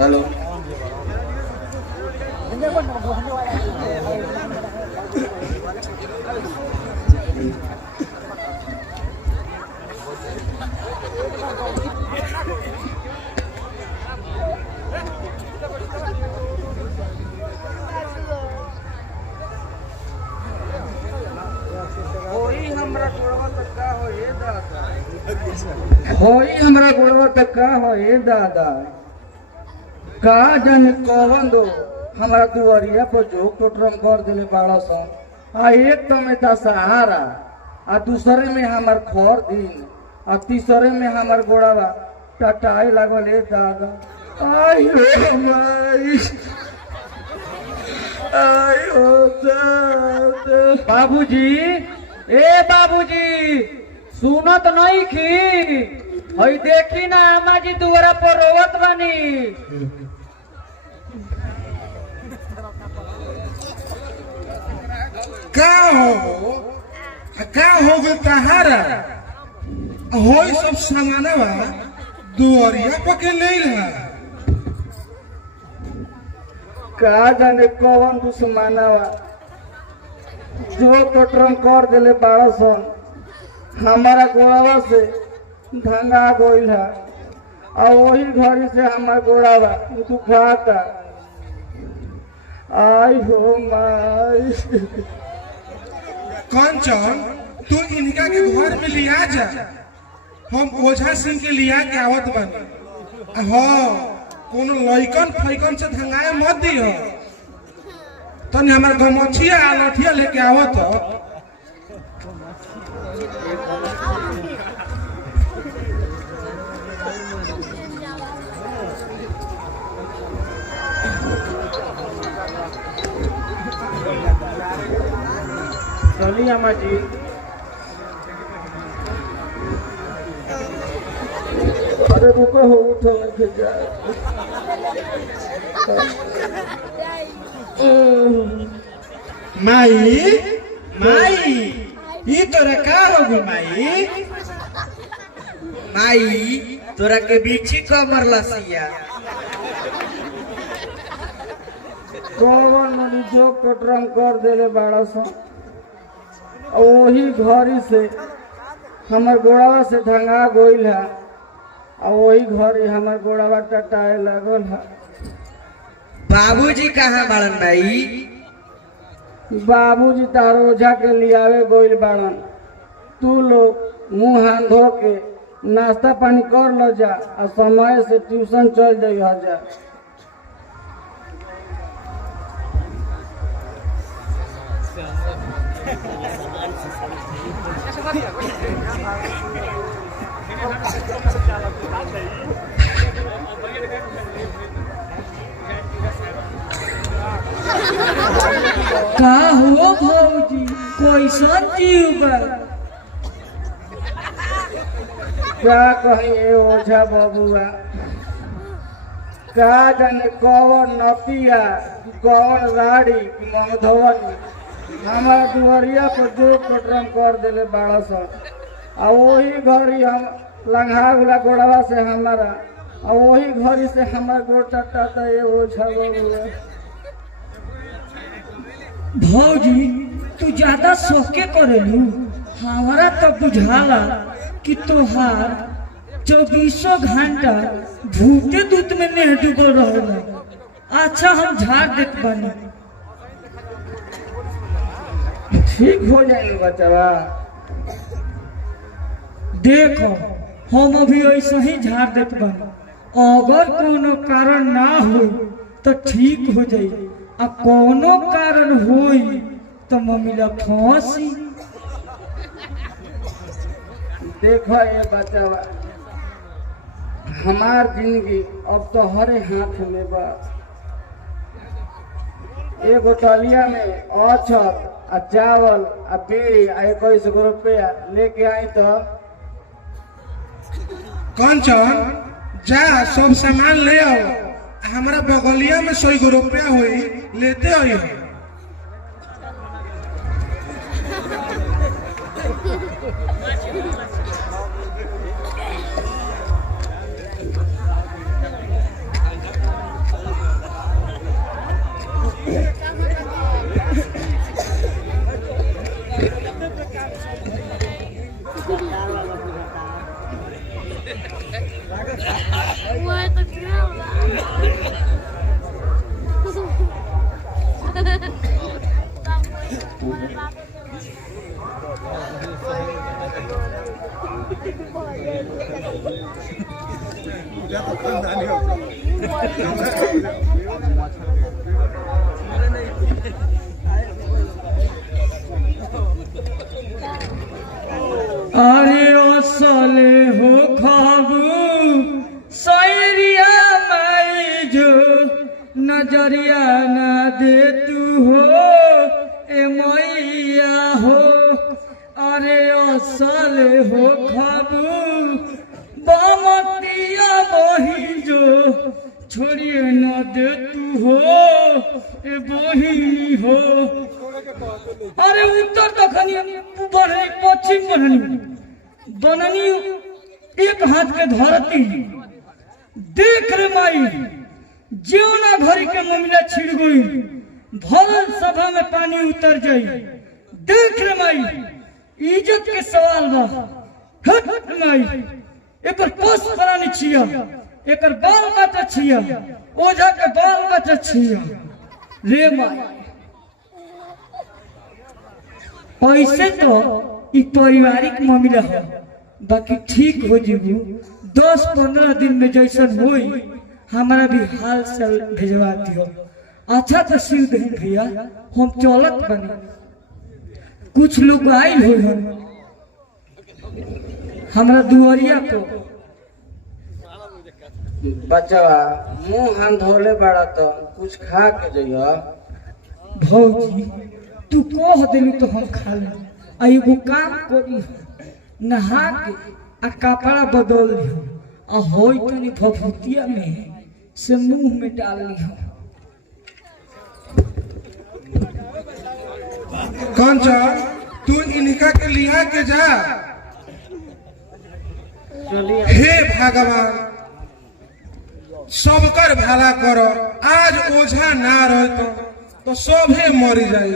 Hello होई हमरा गोड़वा तक का हो ए दादा का जन कवन दो हमरा दुआरिया पर जो टोटरम कर देले बाड़ा सन आ एक तो में ता सहारा आ दूसरे में हमर खर दिन आ तीसरे में हमर गोड़वा टटाए लागल ए दादा आई हो माई आई हो दादा बाबूजी ए बाबूजी सुनत नहीं की हई देखी ना अम्मा जी दुआरा पर रोवत बानी का हो गल तहारा होई सब सामानवा दुआरिया पके ले रहा का जाने कौन दुश्मनावा जो टोटरम कर देले बाड़ा सन हमारा गोड़ावा से धंगा गोइल है और वही घड़ी से हमारा गोड़ावा दुखाता आई हो माई कंचन तू इनका के घर में लिया जा हम ओझा सिंह के लिया के आवत बानी हाँ कोनो लइकन फैकन से धंगाए मत दियो तनी हमार गमछिया आ लठिया लेके आवत चली अम्मा जी अरे रुको हो उठो के जा माई माई ई तोरा का हो गई माई माई तोरा के बीची कमर लसिया कौन मनी जो टोटरम कर देले बाड़ा सन वही घड़ी से हमर गोड़ावा से धंगा गोइल है और वही घड़ी हमर गोड़ावा टटाए लगल है बाबूजी कहाँ बाड़न माई बाबूजी तार ओझा के लियावे गोइल बाड़न तू लोग मुंह हाथ धो के नाश्ता पानी कर लो जा और समय से ट्यूशन चल जाइए जा का हो भौजी कैसन जीव बा क्या कहिए ओझा बबुआ का जाने कौन नतिया कौन राड़ी मधवन हमारा दुआरिया पर जो टोटरम कर देले बाड़ा सन और वही घड़ी हम लंघा गुला गोड़वा से हमारा और वही घड़ी से हमारा गोड़ टटाता ये ओझा बबुआ भौजी तू ज्यादा सोके करेलू हमारा तो बुझाला कि तोहार 24 घंटा भूते दूत में नेह डूबल रहेला। अच्छा हम झाड़ देत बानी ठीक हो जाएंगे बच्चा देखो हम अभी ऐसा ही झाड़ देत बानी अगर कोनो कारण ना हो तो ठीक हो जाई आ कोनो कारण होई तो मम्मीला फांसी देखो ये बच्चा हमार जिंदगी अब तो हरे हाथ में बा एगो टलिया में अक्षत आ चावल आ बीड़ी आ 21 रुपया लेके आई तो कंचन जा सब सामान ले आओ, हमारा बगलिया में 100 रुपया हुई लेते आई। What the girl? अरे असले हो खाबू सैरिया माई जो नजरिया न दे तू हो ए मैया हो। अरे असल हो खाबू बामतिया बही जो छोड़िए न दे तू हो ए बही हो। अरे उत्तर दखनी बढ़नी पश्चिम बढ़नी बननी एक हाथ के धरती देख रे माई जीवना भरी के ममिला छिड़ गई भरल सभा में पानी उतर जाई। देख रे माई इज्जत के सवाल बा। हट माई एक पस करानी छिया एक बाल काटा छिया ओझा के बाल काटा छिया रे माई। ऐसे तो ई पारिवारिक मामला है बाकी ठीक हो जीबू 10-15 दिन में जैसन होई हमारा भी हाल चल भेजवा दियो। अच्छा तो शिव बहन भैया हम चलत बने कुछ लोग आयल हो हमारा दुआरिया को। बचवा मुंह हाथ धोले बड़ा तो कुछ खा के जइया। भौजी तू कह दिलू तो हम खा ली आ एगो काम करी नहा के आ कपड़ा बदल लियो आ होई तनी भभूतिया में से मुंह में डाल लियो। कंचन तू इनका के लिया के जा। हे भगवान सबकर भला करो, आज ओझा ना रहे तो सभे मरी जाए।